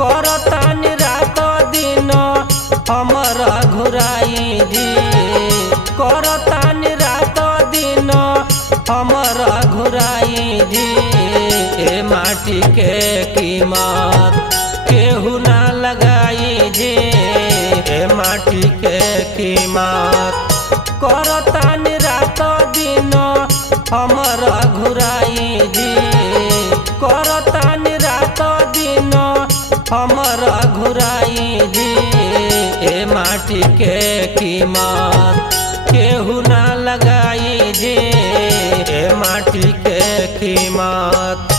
करतानी रात दिन हमरा घुराई जी, करतानी रात दिन हमरा घुराई जी। ए माटी के कीमत केहू ना लगाई जी, ए माटी के कीमत। करतानी रात दिन हमरा घुराई जी, करतानी रात दिन हमरा घुराई जी। ए माटी के कीमत केहू ना लगाई जी, ए माटी के कीमत।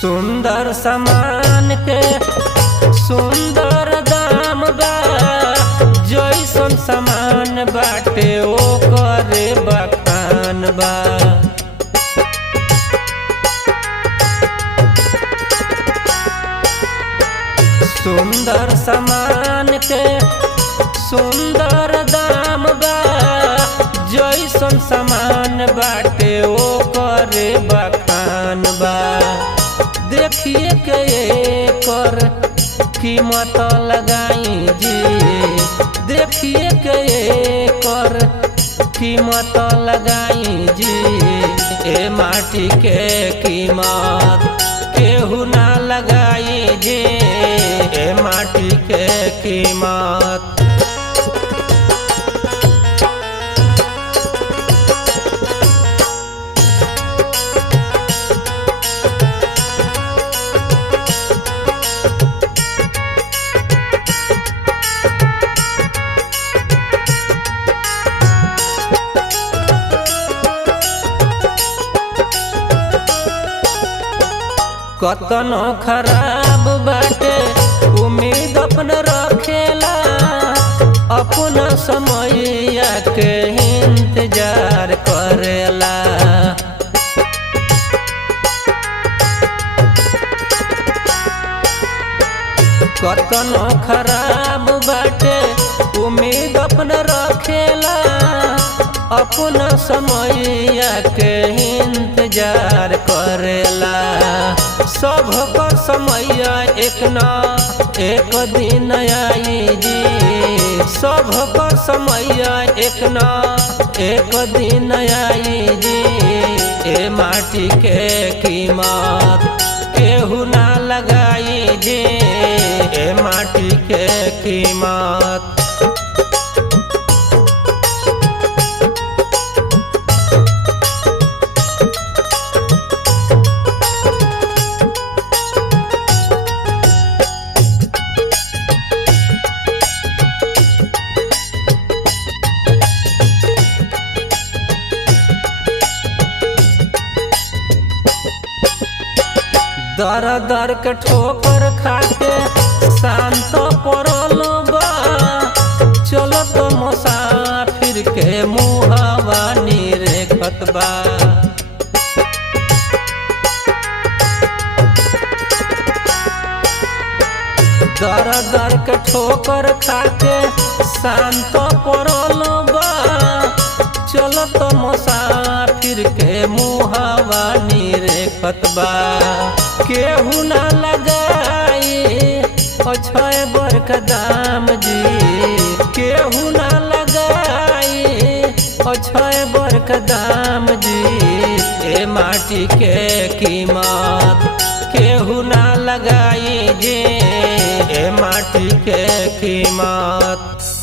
सुंदर सामान के सुंदर दाम बा, जैसन सामान बाटे ओकरे बखान बा। सुंदर सामान के सुंदर दाम बा, जैसन सामान बाटे ओकरे बखान बा। देखिए के एकर कीमत लगाई जी, देखिए के एकर कीमत लगाई जी। ए माटी के कीमत केहू ना लगाई जी, ए माटी के कीमत। कतनो खराब बाटे उम्मीद अपन रखेला, अपना समैया के इंतजार करेला। कतनो खराब बाटे उम्मीद अपन रखेला, अपना समैया के इंतजार करेला। सब का समय एक ना एक दिन आई जी, सब का समय एक ना एक दिन आई जी। ए माटी के कीमत केहू ना लगाई जी, ए माटी के कीमत। दर दर के ठोकर खाके शांत पड़ल बा, चलो तो मुसाफिर के मुहावा निरेखत बा। दर दर के ठोकर खाके शांत पड़ल बा, चलो तो मुसाफिर के मुहावा निरेखत बा। केहू ना लगाई अछय बरक दाम जी, केहू ना लगाई अछय बरक दाम जी। ए माटी के कीमत केहू ना लगाई जी, ए माटी के कीमत।